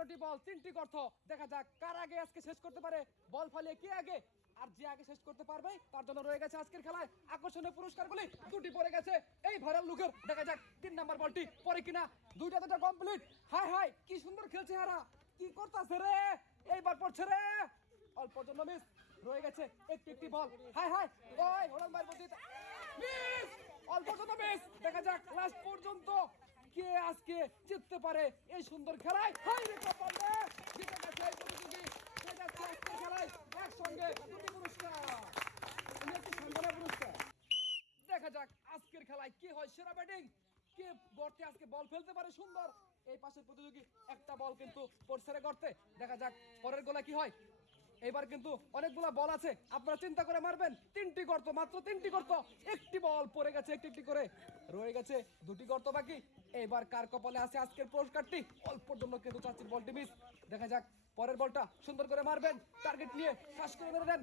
বারোটি বল, তিনটি গর্ত। দেখা যাক কার আগে আজকে শেষ করতে পারে। বল ফালিয়ে কে আগে? আর যে আগে শেষ করতে পারবে তার জন্য রয়ে গেছে আজকের খেলায় আকর্ষণীয় পুরস্কারগুলি। দুটি পড়ে গেছে এই ভাইরাল লুকের। দেখা যাক তিন নাম্বার বলটি পরে কিনা। দুইটা দুটা কমপ্লিট হাই হাই কি সুন্দর খেলছে হারা কি করতেছে রে? এইবার পড়ছে রে। অল্প জন্য মিস রয়ে গেছে একটি একটি বল। হাই হাই ওই ভাই বলতে মিস অল্প জন্য মিস দেখা যাক লাস্ট পর্যন্ত কে আজকে জিততে পারে এই সুন্দর খেলায়? হাই রে জিতে গেছে প্রতিযোগী। সে যাচ্ছে আজকের খেলায় একসঙ্গে দুটি পুরস্কার। একটি সান্ত্বনা পুরস্কার। দেখা যাক আজকের খেলায় হয় সেরা ব্যাটিং, কে আজকে বল ফেলতে পারে সুন্দর। এই পাশের প্রতিযোগী একটা বল কিন্তু দেখা যাক পরের গোলা কি হয়। এবার কিন্তু অনেকগুলা বল আছে। আপনারা চিন্তা করে মারবেন। তিনটি গর্ত, মাত্র তিনটি গর্ত। একটি বল পড়ে গেছে, একটি একটি করে রয়ে গেছে। দুটি গর্ত বাকি। এবার কার কপালে আছে আজকের পুরস্কারটি? অল্পর জন্য কিন্তু চাচ্ছি বলটি মিস দেখা যাক, পরের বলটা সুন্দর করে মারবেন। টার্গেট নিয়ে ফাঁস করে মেরে দেন।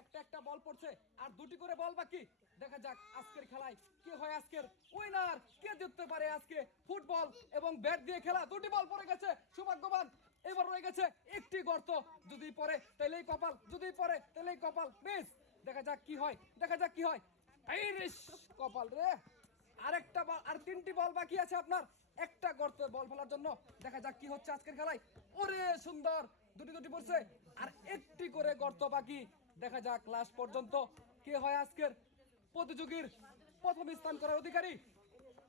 একটা একটা বল পড়ছে, আর দুটি করে বল বাকি। দেখা যাক আজকের খেলায় কি হয় আজকের উইনার কে জিততে পারে আজকে ফুটবল এবং ব্যাট দিয়ে খেলা। দুটি বল পড়ে গেছে, সৌভাগ্যবান। এবার রয়ে গেছে একটি গর্ত। যদি পড়ে তাহলেই কপাল। যদি পড়ে তাহলেই কপাল। বেশ দেখা যাক কি হয়, দেখা যাক কি হয়। এই রে কপাল রে! আরেকটা বল, আর তিনটি বল বাকি আছে আপনার। একটা গর্ত বল ফেলার জন্য। দেখা যাক কি হচ্ছে আজকের খেলায়। ওরে, সুন্দর। দুটি দুটি পড়ছে। আর একটি করে গর্ত বাকি। দেখা যাক লাস্ট পর্যন্ত কে হয় আজকের প্রতিযোগীর প্রথম স্থান করার অধিকারী।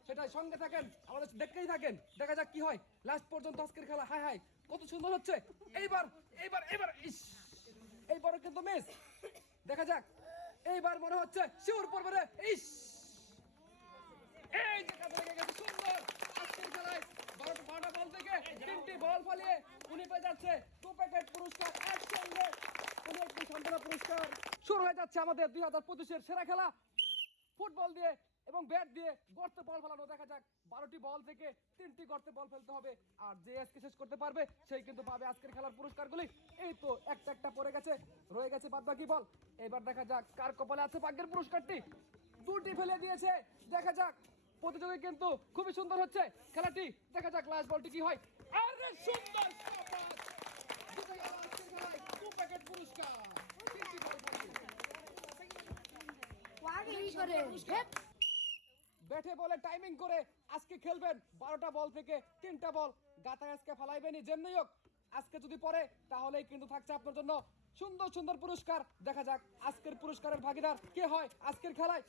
সেটাই সঙ্গে থাকেন, আমাদের দেখতেই থাকেন। দেখা যাক কি হয়। লাস্ট পর্যন্ত আজকের খেলা হাই হাই কত সুন্দর হচ্ছে। এইবার এইবার এইবার, ইস। এইবারও কিন্তু মিস দেখা যাক, এইবার মনে হচ্ছে, শিওর পড়বে রে ইস। তিনটি বল ফলিয়ে উনি পেয়ে যাচ্ছে টু প্যাকেট পুরস্কার, একসঙ্গে পুরস্কার। শুরু হয়ে যাচ্ছে আমাদের দুই হাজার পঁচিশের সেরা খেলা। ফুটবল দিয়ে এবং ব্যাট দিয়ে গর্তে বল ফেলানো। দেখা যাক বারোটি বল থেকে তিনটি গর্তে বল ফেলতে হবে। আর যে আজকে শেষ করতে পারবে, সেই কিন্তু পাবে আজকের খেলার পুরস্কারগুলি। এই তো একটা একটা পড়ে গেছে, রয়ে গেছে বাদ বাকি বল। এবার দেখা যাক কার কপালে আছে ভাগ্যের পুরস্কারটি। দুটি ফেলে দিয়েছে। দেখা যাক প্রতিযোগী কিন্তু খুবই সুন্দর হচ্ছে। খেলাটি দেখা যাক লাস্ট বলটি কি হয়। আরে সুন্দর। ব্যাটে বলে টাইমিং করে আজকে খেলবেন। বারোটা বল থেকে তিনটা বল গাতায় আজকে ফালাইবেনি যেমনি হোক। আজকে যদি পড়ে তাহলেই কিন্তু থাকছে আপনার জন্য সুন্দর সুন্দর পুরস্কার। দেখা যাক আজকের পুরস্কারের ভাগিদার কে হয় আজকের খেলায়।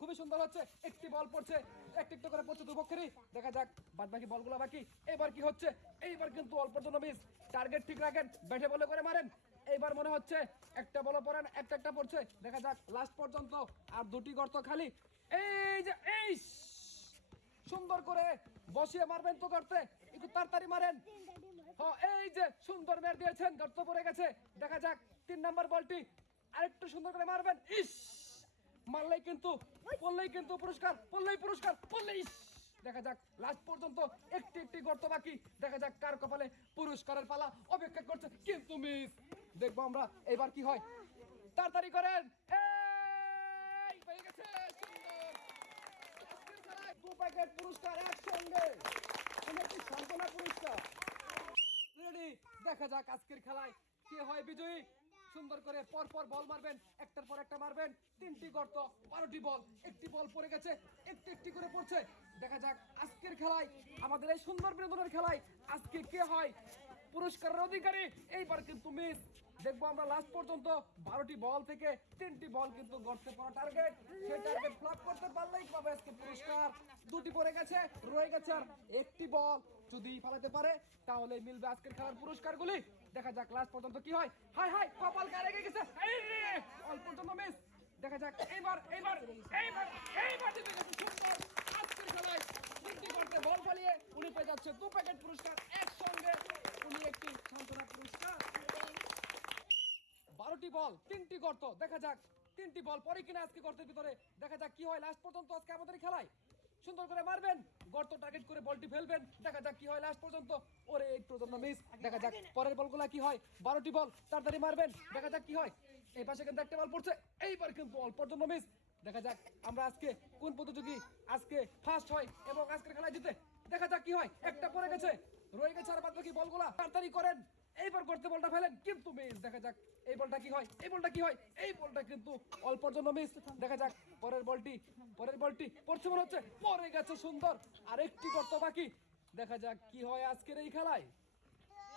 খুবই সুন্দর হচ্ছে, একটি বল পড়ছে, একটি একটু করে পড়ছে দুপক্ষেরই। দেখা যাক বাদ বাকি বলগুলো বাকি। এবার কি হচ্ছে? এইবার কিন্তু অল্পর জন্য মিস টার্গেট ঠিক রাখেন, ব্যাটে বলে করে মারেন। এইবার মনে হচ্ছে একটা বল পড়েন একটা একটা পড়ছে। দেখা যাক লাস্ট পর্যন্ত আর দুটি গর্ত খালি। এই যে এই সুন্দর করে বসিয়ে মারবেন তো করতে একটু তাড়াতাড়ি মারেন। হ্যাঁ এই যে, সুন্দর মের দিয়েছেন, গর্ত পড়ে গেছে। দেখা যাক, তিন নাম্বার বলটি আরেকটু সুন্দর করে মারবেন। ইস! মারলেই কিন্তু পড়লেই কিন্তু পুরস্কার পড়লেই পুরস্কার পড়লেই দেখা যাক লাস্ট পর্যন্ত একটি একটি গর্ত বাকি। দেখা যাক কার কপালে পুরস্কারের পালা অপেক্ষা করছে। কিন্তু মিস দেখব আমরা এবার কি হয়। তাড়াতাড়ি করেন। গেছে খেলায় দু প্যাকেট পুরস্কার একসঙ্গে। একটি সান্ত্বনা পুরস্কার। রেডি দেখা যাক আজকের খেলায় কে হয় বিজয়ী। সুন্দর করে পর পর বল মারবেন, একটার পর একটা মারবেন, তিনটি গর্ত, বারোটি বল, একটি বল পড়ে গেছে, একটি একটি করে পড়ছে। দেখা যাক আজকের খেলায়, আমাদের এই সুন্দর বিনোদনের খেলায় আজকে কে হয়? পুরস্কারের অধিকারী, এইবার কিন্তু মিস দেখব আমরা লাস্ট পর্যন্ত বারোটি বল থেকে তিনটি বল কিন্তু গড়তে পারা টার্গেট সেই টার্গেট ফ্লপ করতে পারলেই পাবে আজকে পুরস্কার। দুটি পড়ে গেছে, রয়ে গেছে আর একটি বল যদি ফালাতে পারে তাহলে মিলবে আজকের খেলার পুরস্কারগুলি। দেখা যাক লাস্ট পর্যন্ত কি হয়। হাই হাই, কপাল কারে গেছে। অল্প পর্যন্ত মিস দেখা যাক, এইবার এইবার এইবার এইবার জিতে গেছে সুন্দর। আজকের খেলায় তিনটি করতে বল ফালিয়ে উনি পেয়ে যাচ্ছে দু প্যাকেট পুরস্কার একসঙ্গে উনি একটি সান্ত্বনা পুরস্কার বারোটি বল, তিনটি গর্ত, দেখা যাক, তিনটি বল পরে কিনা আজকে গর্তের ভিতরে। দেখা যাক কি হয় লাস্ট পর্যন্ত আজকে আমাদের খেলায়। সুন্দর করে মারবেন, গর্ত টার্গেট করে বলটি ফেলবেন, দেখা যাক কি হয় লাস্ট পর্যন্ত। ওরে, এই পর্যন্ত মিস দেখা যাক পরের বলগুলা কি হয়। বারোটি বল, তাড়াতাড়ি মারবেন, দেখা যাক কি হয়। এই পাশে কিন্তু একটা বল পড়ছে, এইবার কিন্তু অল্প পর্যন্ত মিস দেখা যাক আমরা আজকে কোন প্রতিযোগী আজকে ফার্স্ট হয় এবং আজকের খেলায় জিতে। দেখা যাক কি হয়, একটা পড়ে গেছে, রয়ে গেছে আর বাদ বাকি বলগুলা। তাড়াতাড়ি করেন এইবার করতে বলটা ফেলেন, কিন্তু মিস দেখা যাক এই বলটা কি হয়, এই বলটা কি হয়, এই বলটা কিন্তু অল্পর জন্য মিস দেখা যাক, পরের বলটি পরের বলটি, পড়ছে মনে হচ্ছে পড়ে গেছে সুন্দর আর একটি করতে বাকি, দেখা যাক কি হয় আজকের এই খেলায়।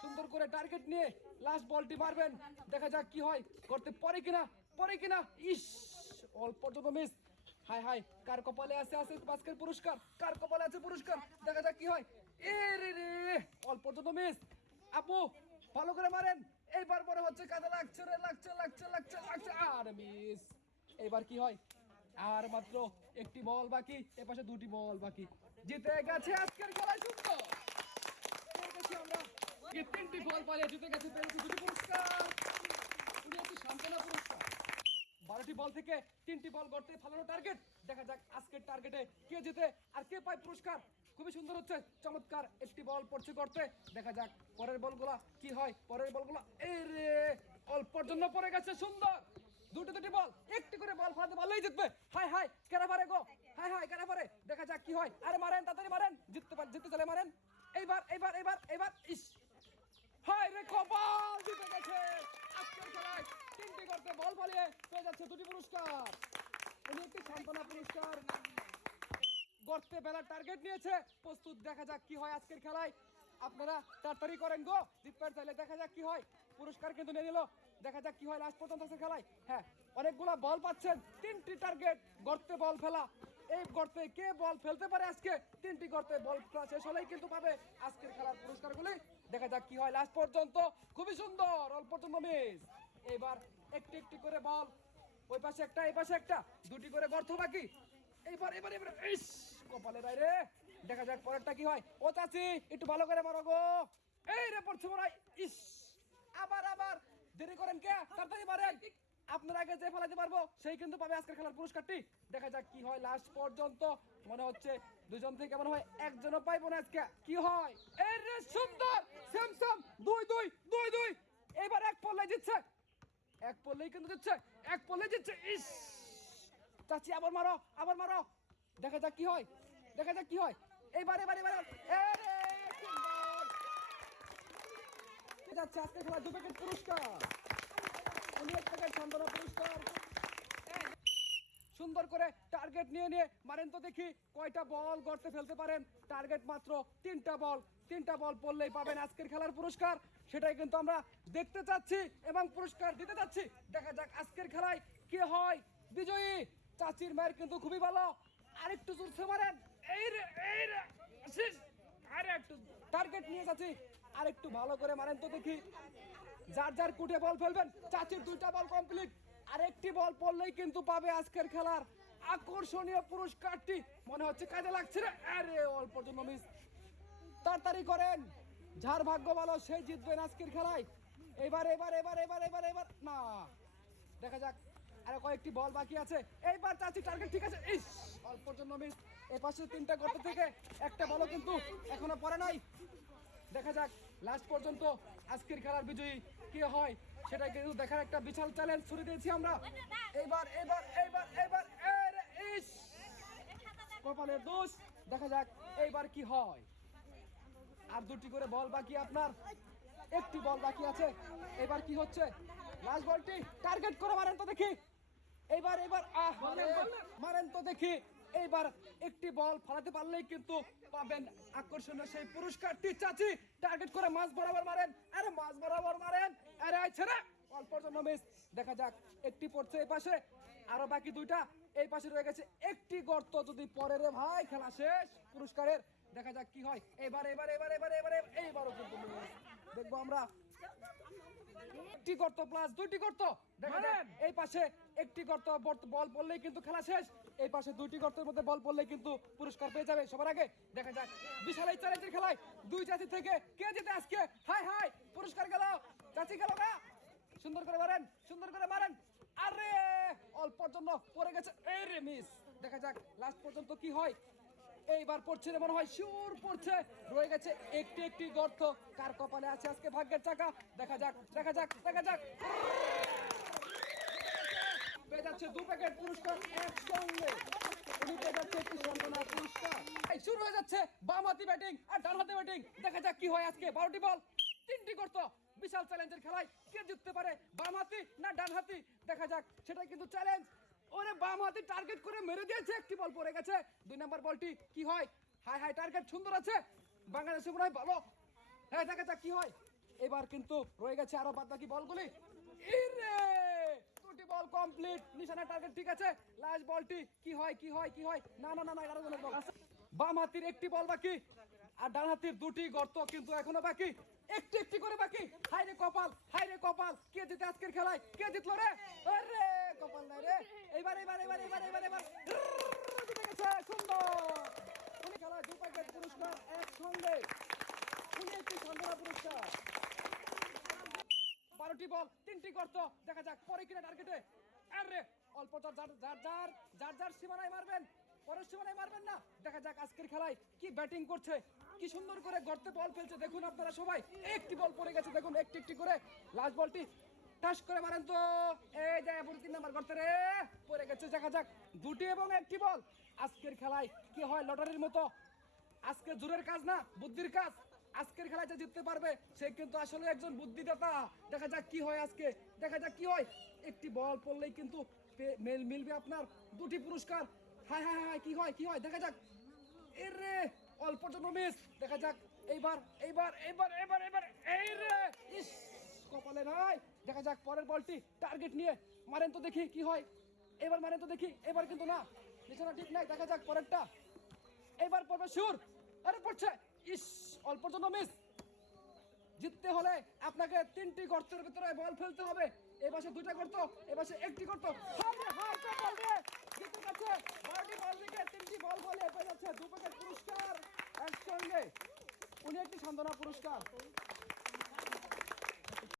সুন্দর করে টার্গেট নিয়ে লাস্ট বলটি মারবেন, দেখা যাক কি হয় করতে পারে কিনা পারে কিনা, ইস অল্প জন্য মিস হাই হাই, কার কপালে আছে আছে আজকের পুরস্কার, কার কপালে আছে পুরস্কার, দেখা যাক কি হয়, এ রে রে অল্প জন্য মিস আপু ভালো করে মারেন। এইবার মনে হচ্ছে কাজে লাগছে রে, লাগছে লাগছে লাগছে লাগছে। আর মিস এবার কি হয়? আর মাত্র একটি বল বাকি, এপাশে দুটি বল বাকি। জিতে গেছে আজকের খেলায় গেছি আমরা তিনটি ফল পালিয়ে জিতে গেছে পেয়েছি দুটি পুরস্কার। উনি সান্ত্বনা পুরস্কার। বারোটি বল থেকে তিনটি বল গড়তে ফালানো টার্গেট দেখা যাক আজকের টার্গেটে কে জিতে আর কে পায় পুরস্কার। খুবই সুন্দর হচ্ছে, চমৎকার একটি বল পড়ছে করতে দেখা যাক পরের বলগুলা কি হয়, পরের বলগুলা, এই রে, অল্পর জন্য পড়ে গেছে, সুন্দর। দুটো দুটি বল, একটি করে বল ফালাতে পারলেই জিতবে। হাই হাই কেনা পারে গো? হাই হাই কেনা পারে? দেখা যাক কি হয়। আরে মারেন, তাড়াতাড়ি মারেন। জিততে পার জিততে চলে মারেন। এইবার এইবার এইবার এইবার, ইস। হাই রে, কপাল জিতে গেছে। আজকের খেলায় তিনটি করতে বল পালিয়ে পেয়ে যাচ্ছে দুটি পুরস্কার। উনি একটি গর্তে বেলার টার্গেট নিয়েছে। প্রস্তুত, দেখা যাক কি হয় আজকের খেলায়। আপনারা তাড়াতাড়ি করেন গো জিতবার চাইলে দেখা যাক কি হয়। পুরস্কার কিন্তু নিয়ে নিল, দেখা যাক কি হয় লাস্ট পর্যন্ত খেলায়। হ্যাঁ অনেকগুলা বল পাচ্ছেন, তিনটি টার্গেট গর্তে বল ফেলা। এই গর্তে কে বল ফেলতে পারে আজকে? তিনটি গর্তে বল ফেলা শেষ হলেই কিন্তু পাবে আজকের খেলার পুরস্কারগুলি। দেখা যাক কি হয় লাস্ট পর্যন্ত। খুবই সুন্দর, অল্প জন্য মিস এবার একটি একটি করে বল ওই পাশে একটা, এই পাশে একটা, দুটি করে গর্ত বাকি। এইবার এবার এবার, ইস! কপালে রাই রে। দেখা যাক পরেরটা কি হয়। ও চাচি, একটু ভালো করে মারো গো। এই রে পড়ছে মরাই ইস, আবার আবার। দেরি করেন কে? তাড়াতাড়ি মারেন। আপনার আগে যে ফেলাতে পারব, সেই কিন্তু পাবে আজকের খেলার পুরস্কারটি। দেখা যাক কি হয় লাস্ট পর্যন্ত। মনে হচ্ছে দুজন থেকে মনে হয় একজনও পাইবো না আজকে। কি হয়? এই রে সুন্দর! স্যামসাং দুই দুই দুই দুই। এবার এক পল্লাই জিতছে। এক পল্লেই কিন্তু জিতছে। এক পল্লে দিচ্ছে ইস। চাচি, আবার মারো আবার মারো। দেখা যাক কি হয় দেখা যাক কি হয়। এইবার এবার এবার এবার। এ রে, সুন্দর। এ যাচ্ছে আজকে খেলা দু প্যাকেট পুরস্কার। উনি এক প্যাকেট সান্ত্বনা পুরস্কার। সুন্দর করে টার্গেট নিয়ে নিয়ে মারেন তো দেখি কয়টা বল গড়তে ফেলতে পারেন। টার্গেট মাত্র তিনটা বল তিনটা বল পড়লেই পাবেন আজকের খেলার পুরস্কার। সেটাই কিন্তু আমরা দেখতে চাচ্ছি এবং পুরস্কার দিতে চাচ্ছি। দেখা যাক আজকের খেলায় কে হয়। বিজয়ী চাচির মায়ের কিন্তু খুবই ভালো। আরেকটু জোরছে মারেন। এই রে এই রে একটু টার্গেট নিয়ে চাচি আরেকটু ভালো করে মারেন তো দেখি। যার যার কুটে বল ফেলবেন, চাচির দুইটা বল কমপ্লিট আরেকটি বল পড়লেই কিন্তু পাবে আজকের খেলার আকর্ষণীয় পুরস্কারটি। মনে হচ্ছে কাজে লাগছে রে। আরে, অল্প জন্য মিস তাড়াতাড়ি করেন। যার ভাগ্য ভালো সেই জিতবেন আজকের খেলায়। এবার এবার এবার এবার এবার এবার। না, দেখা যাক। আরও কয়েকটি বল বাকি আছে। এইবার চাচি টার্গেট ঠিক আছে? ইস অল্প জন্য এ পাশে তিনটা থেকে একটা বলও কিন্তু এখনও নাই। দেখা যাক লাস্ট পর্যন্ত আজকের খেলার বিজয়ী কে হয়, সেটা কিন্তু দেখার একটা বিশাল চ্যালেঞ্জ দিয়েছি আমরা। এইবার এইবার এবার এর, ইস! কপালের দোষ। দেখা যাক, এইবার কি হয়। আর দুটি করে বল বাকি আপনার। একটি বল বাকি আছে। এবার কি হচ্ছে? লাস্ট বলটি টার্গেট করে মারেন তো দেখি। এইবার এবার আহ মারেন তো দেখি। এইবার একটি বল ফালাতে পারলেই কিন্তু পাবেন আকর্ষণীয় সেই পুরস্কারটি চাচি টার্গেট করে মাছ বরাবর মারেন। আরে মাছ বরাবর মারেন। আরে ছেড়ে। অল্প জন্য মিস দেখা যাক একটি পড়ছে এই পাশে। আরও বাকি দুইটা। এই পাশে রয়ে গেছে একটি গর্ত যদি পরে রে ভাই খেলা শেষ। পুরস্কারের দেখা যাক কি হয়। এবার এবার এবার এবার এবার এইবারও কিন্তু দেখব আমরা একটি গর্ত প্লাস দুইটি গর্ত। দেখা এই পাশে একটি গর্ত বল পড়লেই কিন্তু খেলা শেষ। এই পাশে দুইটি গর্তের মধ্যে বল পড়লেই কিন্তু পুরস্কার পেয়ে যাবে সবার আগে। দেখা যাক বিশাল এই চ্যালেঞ্জের খেলায় দুই চাচি থেকে কে জিতে আজকে? হাই হাই পুরস্কার গেল। চাচি গেল গা সুন্দর করে মারেন সুন্দর করে মারেন। আরে অল্পর জন্য পড়ে গেছে। এই রে মিস দেখা যাক লাস্ট পর্যন্ত কি হয়। এইবার পড়ছে মনে হয়, শিওর পড়ছে। রয়ে গেছে একটি একটি গর্ত। কার কপালে আছে আজকে ভাগ্যের চাকা? দেখা যাক দেখা যাক দেখা যাক। পেয়ে দু প্যাকেট পুরস্কার একসঙ্গে। শুরু হয়ে যাচ্ছে বাম হাতি ব্যাটিং আর ডান ব্যাটিং। দেখা যাক কি হয় আজকে। বারোটি বল, তিনটি করত বিশাল চ্যালেঞ্জের খেলায় কে জিততে পারে, বাম হাতি না ডান হাতি? দেখা যাক, সেটাই কিন্তু চ্যালেঞ্জ। ওরে বাম হাতি টার্গেট করে মেরে দিয়েছে, একটি বল পড়ে গেছে। দুই নাম্বার বলটি কি হয়? হাই হাই টার্গেট সুন্দর আছে। বাংলাদেশে মনে হয় ভালো। হ্যাঁ দেখা যাক কি হয়। এবার কিন্তু রয়ে গেছে আরও বাদ বাকি বলগুলি বল কমপ্লিট টার্গেট ঠিক আছে। লাস্ট বলটি কি হয় কি হয় কি হয়? বল একটি বল বাকি। আর ডান হাতির দুটি গর্ত কিন্তু এখনও বাকি। একটি একটি করে বাকি। হাই রে কপাল হাই রে কপাল। কে জিতে আজকের খেলায়? কে জিতলো রে? আরে! কপাল নাই রে। এবার এবার এবার এবার এবার জিতে গেছে সুন্দর। উনি খেলায় দু প্যাকেট পুরস্কার একসঙ্গে। উনি একটি সন্ধ্যা পুরস্কার। বারোটি বল, তিনটি গর্ত। দেখা যাক পরে কিনা টার্গেটে আরে, অল্প যার যার যার যার যার সীমানায় মারবেন। পরের সীমানায় মারবেন না। দেখা যাক আজকের খেলায় কি ব্যাটিং করছে, কি সুন্দর করে গর্তে বল ফেলছে। দেখুন আপনারা সবাই, একটি বল পড়ে গেছে। দেখুন, একটি একটি করে। লাস্ট বলটি টাস করে তো। এই তিন নাম্বার গর্তে রে। গেছে, দেখা যাক। দুটি এবং একটি বল। আজকের খেলায় কি হয় লটারির মতো? আজকে জোরের কাজ না, বুদ্ধির কাজ। আজকের খেলায় যে জিততে পারবে, সে কিন্তু আসলে একজন বুদ্ধিদাতা। দেখা যাক কি হয় আজকে। দেখা যাক কি হয়। একটি বল পড়লেই কিন্তু মেল মিলবে আপনার। দুটি পুরস্কার। হাই হাই হাই কি হয় কি হয়? দেখা যাক। অল্প জন্য মিস দেখা যাক। এইবার এইবার এইবার এইবার এইবার। এই রে! ইস, কপালে নাই। দেখা যাক পরের বলটি টার্গেট নিয়ে। মারেন তো দেখি কি হয়। এবার মারেন তো দেখি, এবার কিন্তু না। নিশানা ঠিক নাই, দেখা যাক পরেরটা। এবার পড়বে সুর। আরে, পড়ছে। ইস, অল্প জন্য মিস জিততে হলে আপনাকে তিনটি গর্তের ভিতরে বল ফেলতে হবে। পাশে দুইটা গর্ত পাশে একটি গর্ত। হাতে হাত বল জিতে গেছে বল থেকে তিনটি বল বলে পেয়ে যাচ্ছে পুরস্কার একসঙ্গে। উনি একটি সান্ত্বনা পুরস্কার।